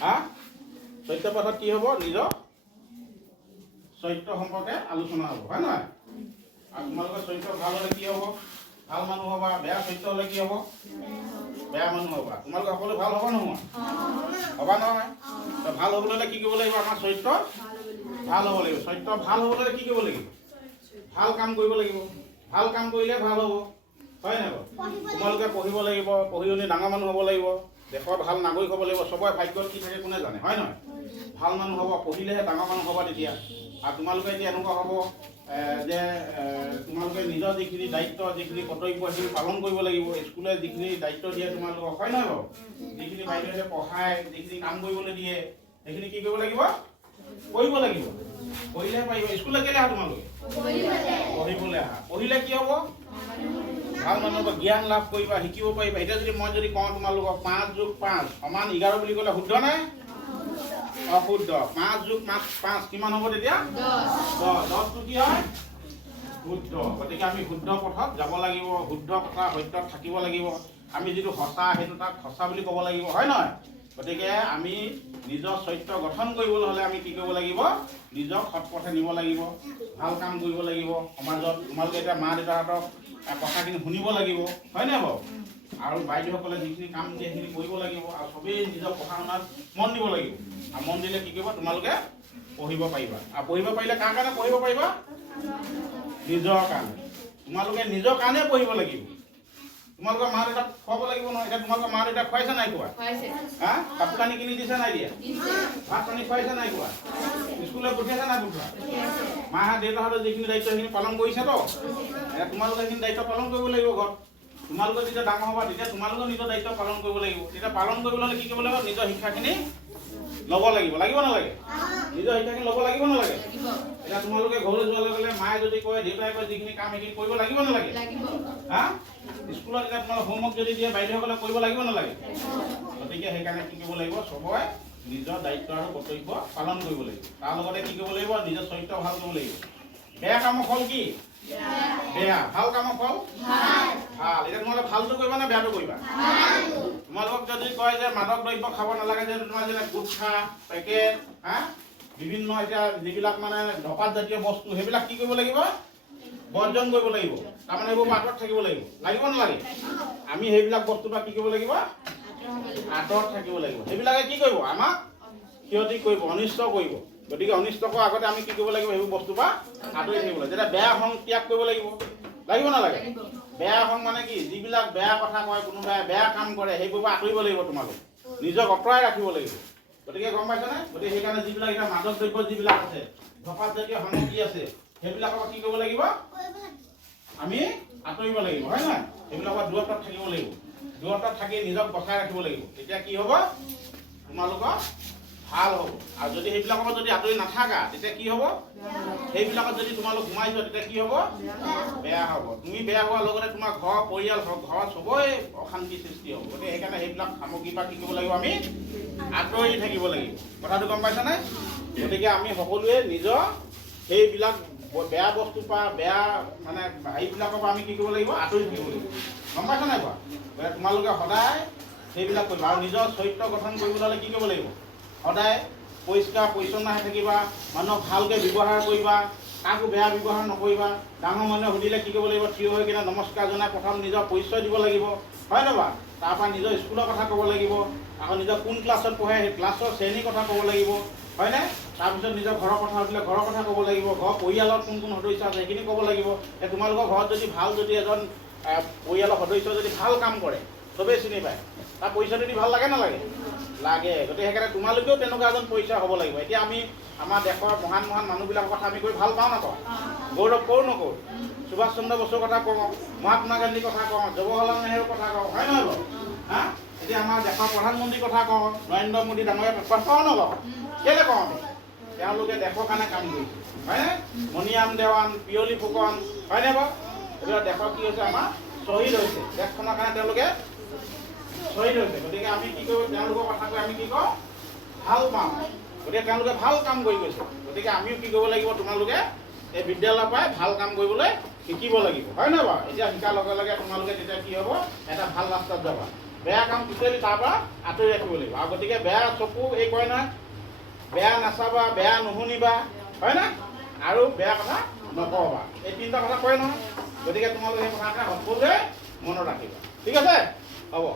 হা চৰিত্ৰ পাঠত কি হ'ব নিজৰ চৰিত্ৰ সম্পৰ্কে আলোচনা হ'ব হয় নহয় আৰু তোমালোকৰ চৰিত্ৰ ভাল হ'লে কি হ'ব ভাল মানুহ হ'বা বেয়া চৰিত্ৰ হ'লে কি হ'ব বেয়া মানুহ হ'বা তোমালোকে সকলো ভাল হ'ব নহয় হ'বা নহয় ভাল হ'বলৈ হ'লে কি কৰিব লাগিব আমাৰ চৰিত্ৰ ভাল হ'ব লাগিব চৰিত্ৰ ভাল হ'বলৈ হ'লে কি কৰিব লাগিব ভাল কাম কৰিব লাগিব ভাল কাম কৰিলে ভাল হ'ব হয় নাই তোমালোকে পঢ়িব লাগিব পঢ়ি শুনি ডাঙৰ মানুহ হ'ব লাগিব দেশৰ ভাল নাগৰিক হ'ব লাগিব চবৰে ভাগ্যত কি থাকে কোনে জানে হয় নহয় ভাল মানুহ হ'ব পঢ়িলেহে ডাঙৰ মানুহ হ'বা তেতিয়া আৰু তোমালোকে এতিয়া এনেকুৱা হ'ব যে তোমালোকে নিজৰ যিখিনি দায়িত্ব যিখিনি কৰ্তব্য সেইখিনি পালন কৰিব লাগিব স্কুলে যিখিনি দায়িত্ব দিয়ে তোমালোকক হয় নহয় বাৰু যিখিনি বাইদেৱে পঢ়ায় যিখিনি কাম কৰিবলৈ দিয়ে সেইখিনি কি কৰিব লাগিব কৰিব লাগিব পঢ়িলেহে পাৰিব স্কুললৈ কেলৈ আহা তোমালোকে পঢ়িবলৈ আহা পঢ়িলে কি হ'ব ভাল মানুহৰ জ্ঞান লাভ কৰিবা শিকিব পাৰিবা এতিয়া যদি মই যদি কওঁ তোমালোকক 5 + 5 = 11 বুলি ক'লে শুদ্ধ নে অশুদ্ধ 5 + 5 কিমান হ'ব তেতিয়া 10 10টো কি হয় শুদ্ধ গতিকে আমি শুদ্ধ পথত যাব লাগিব শুদ্ধ কথা সত্যত থাকিব লাগিব আমি যিটো সঁচা সেইটো তাক সঁচা বুলি ক'ব লাগিব হয় নহয় গতিকে আমি নিজৰ চৰিত্ৰ গঠন কৰিবলৈ হ'লে আমি কি কৰিব লাগিব নিজক সৎ পথে নিব লাগিব ভাল কাম কৰিব লাগিব সমাজত তোমালোকে এতিয়া মা দেউতাহঁতক কথাখিনি শুনিব লাগিব হয় নাই বাৰু আৰু বাইদেউসকলে যিখিনি কাম দিয়ে সেইখিনি কৰিব লাগিব আৰু চবেই নিজৰ পঢ়া শুনাত মন দিব লাগিব আৰু মন দিলে কি কৰিব তোমালোকে পঢ়িব পাৰিবা আৰু পঢ়িব পাৰিলে কাৰ কাৰণে পঢ়িব পাৰিবা নিজৰ কাৰণে তোমালোকে নিজৰ কাৰণে পঢ়িব লাগিব তোমালোকৰ মা দেউতাক খুৱাব লাগিব নহয় এতিয়া তোমালোকৰ মা দেউতাক খুৱাইছে নাই খোৱা হা কাপোৰ কানি কিনি দিছে নাই দিয়া ভাত পানী খুৱাইছে নাই খোৱা স্কুলত পঠিয়াইছে নাই পঠোৱা মাহঁত দেউতাহঁতৰ যিখিনি দায়িত্ব সেইখিনি পালন কৰিছেতো তোমালোকে সেইখিনি দায়িত্ব পালন কৰিব লাগিব ঘৰত তোমালোকে যেতিয়া ডাঙৰ হ'বা তেতিয়া তোমালোকে নিজৰ দায়িত্ব পালন কৰিব লাগিব তেতিয়া পালন কৰিবলৈ হ'লে কি কৰিব লাগিব নিজৰ শিক্ষাখিনি ল'ব লাগিব লাগিব নালাগে নিজৰ শিক্ষাখিনি ল'ব লাগিব নালাগে এতিয়া তোমালোকে ঘৰলৈ যোৱাৰ লগে লগে মায়ে যদি কয় দেউতাই কয় যিখিনি কাম সেইখিনি কৰিব লাগিব নালাগে হা স্কুলত এতিয়া তোমালোকে হোমৱৰ্ক যদি দিয়ে বাইদেউসকলে কৰিব লাগিব নালাগে গতিকে সেইকাৰণে কি কৰিব লাগিব চবৰে নিজৰ দায়িত্ব আৰু কৰ্তব্য পালন কৰিব লাগিব তাৰ লগতে কি কৰিব লাগিব নিজৰ চৰিত্ৰ ভাল কৰিব লাগিব বেয়া কামৰ ফল কি বেয়া ভাল কামৰ ফল ভাল এতিয়া তোমালোকে ভালটো কৰিবা নে বেয়াটো কৰিবা তোমালোকক যদি কয় যে মাদক দ্ৰব্য খাব নালাগে যে তোমাৰ যেনে গুটখা পেকেট হা বিভিন্ন এতিয়া যিবিলাক মানে ধপাত জাতীয় বস্তু সেইবিলাক কি কৰিব লাগিব বৰ্জন কৰিব লাগিব তাৰমানে এইবোৰ আঁতৰত থাকিব লাগিব লাগিব নালাগে আমি সেইবিলাক বস্তুৰ পৰা কি কৰিব লাগিব আঁতৰত থাকিব লাগিব সেইবিলাকে কি কৰিব আমাক ক্ষতি কৰিব অনিষ্ট কৰিব গতিকে অনিষ্ট কৰাৰ আগতে আমি কি কৰিব লাগিব সেইবোৰ বস্তুৰ পৰা আঁতৰি থাকিব লাগিব যেতিয়া বেয়া সংগ ত্যাগ কৰিব লাগিব লাগিব নালাগে বেয়া সংগ মানে কি যিবিলাক বেয়া কথা কয় কোনোবাই বেয়া কাম কৰে সেইবোৰ পৰা আঁতৰিব লাগিব তোমালোক নিজক আঁতৰাই ৰাখিব লাগিব গতিকে গম পাইছানে গতিকে সেইকাৰণে যিবিলাক এতিয়া মাদক দ্ৰব্য যিবিলাক আছে ধপাত জাতীয় সামগ্ৰী আছে সেইবিলাকৰ পৰা কি কৰিব লাগিব আমি আঁতৰিব লাগিব হয় নহয় সেইবিলাকৰ দূৰত্বত থাকিব লাগিব দূৰত্বত থাকি নিজক বচাই ৰাখিব লাগিব তেতিয়া কি হ'ব তোমালোকৰ ভাল হ'ব আৰু যদি সেইবিলাকৰ পৰা যদি আঁতৰি নাথাকা তেতিয়া কি হ'ব সেইবিলাকত যদি তোমালোক সোমাই যোৱা তেতিয়া কি হ'ব বেয়া হ'ব তুমি বেয়া হোৱাৰ লগতে তোমাৰ ঘৰ পৰিয়াল ঘৰত চবৰে অশান্তি সৃষ্টি হ'ব গতিকে সেইকাৰণে সেইবিলাক সামগ্ৰীৰ পৰা কি কৰিব লাগিব আমি আঁতৰি থাকিব লাগিব কথাটো গম পাইছানে গতিকে আমি সকলোৱে নিজৰ সেইবিলাক বেয়া বস্তুৰ পৰা বেয়া মানে হেৰিবিলাকৰ পৰা আমি কি কৰিব লাগিব আঁতৰি থাকিব লাগিব গম পাইছা নাই কোৱা তোমালোকে সদায় সেইবিলাক কৰিবা আৰু নিজৰ চৰিত্ৰ গঠন কৰিবলৈ হ'লে কি কৰিব লাগিব সদায় পৰিষ্কাৰ পৰিচ্ছন্ন হৈ থাকিবা মানুহক ভালকৈ ব্যৱহাৰ কৰিবা কাকো বেয়া ব্যৱহাৰ নকৰিবা ডাঙৰ মানুহে সুধিলে কি কৰিব লাগিব থিয় হৈ কিনে নমস্কাৰ জনাই প্ৰথম নিজৰ পৰিচয় দিব লাগিব হয় নহয় তাৰপৰা নিজৰ স্কুলৰ কথা ক'ব লাগিব আকৌ নিজৰ কোন ক্লাছত পঢ়ে সেই ক্লাছৰ শ্ৰেণীৰ কথা ক'ব লাগিব হয়নে তাৰপিছত নিজৰ ঘৰৰ কথা সুধিলে ঘৰৰ কথা ক'ব লাগিব ঘৰৰ পৰিয়ালত কোন কোন সদস্য আছে সেইখিনি ক'ব লাগিব তোমালোকৰ ঘৰত যদি ভাল যদি এজন পৰিয়ালৰ সদস্য যদি ভাল কাম কৰে চবেই চিনি পায় তাৰ পৰিচয়টো দি ভাল লাগে নালাগে লাগে গতিকে সেইকাৰণে তোমালোকেও তেনেকুৱা এজন পৰিচয় হ'ব লাগিব এতিয়া আমি আমাৰ দেশৰ মহান মহান মানুহবিলাকৰ কথা আমি কৈ ভাল পাওঁ নাপাওঁ গৌৰৱ কৰোঁ নকৰোঁ সুভাষ চন্দ্ৰ বসুৰ কথা কওঁ মহাত্মা গান্ধীৰ কথা কওঁ জৱাহৰলাল নেহৰুৰ কথা কওঁ হয় নহয় বাৰু হা এতিয়া আমাৰ দেশৰ প্ৰধানমন্ত্ৰীৰ কথা কওঁ নৰেন্দ্ৰ মোদী ডাঙৰীয়াৰ কথা কওঁ নকওঁ কেলৈ কওঁ আমি তেওঁলোকে দেশৰ কাৰণে কাম কৰিছে হয়নে মণিৰাম দেৱান পিয়লি ফুকন হয়নে বাৰু এতিয়া দেশৰ কি হৈছে আমাৰ শ্বহীদ হৈছে দেশখনৰ কাৰণে তেওঁলোকে শ্বহীদ হৈছে গতিকে আমি কি কৰোঁ তেওঁলোকৰ কথা কৈ আমি কি কওঁ ভাল পাওঁ গতিকে তেওঁলোকে ভাল কাম কৰি গৈছে গতিকে আমিও কি কৰিব লাগিব তোমালোকে এই বিদ্যালয়ৰ পৰাই ভাল কাম কৰিবলৈ শিকিব লাগিব হয় নহয় বাৰু এতিয়া শিকাৰ লগে লগে তোমালোকে তেতিয়া কি হ'ব এটা ভাল ৰাস্তাত যাবা বেয়া কাম টোটেলি তাৰ পৰা আঁতৰি ৰাখিব লাগিব। আৰু গতিকে বেয়া চকু এই কয় নহয়, বেয়া নাচাবা, বেয়া নুশুনিবা, হয় না? আৰু বেয়া কথা নকবা, এই তিনিটা কথা কয় নহয়। গতিকে তোমালোকে সেই কথাকে সকলোৱে মনত ৰাখিবা, ঠিক আছে? হ'ব।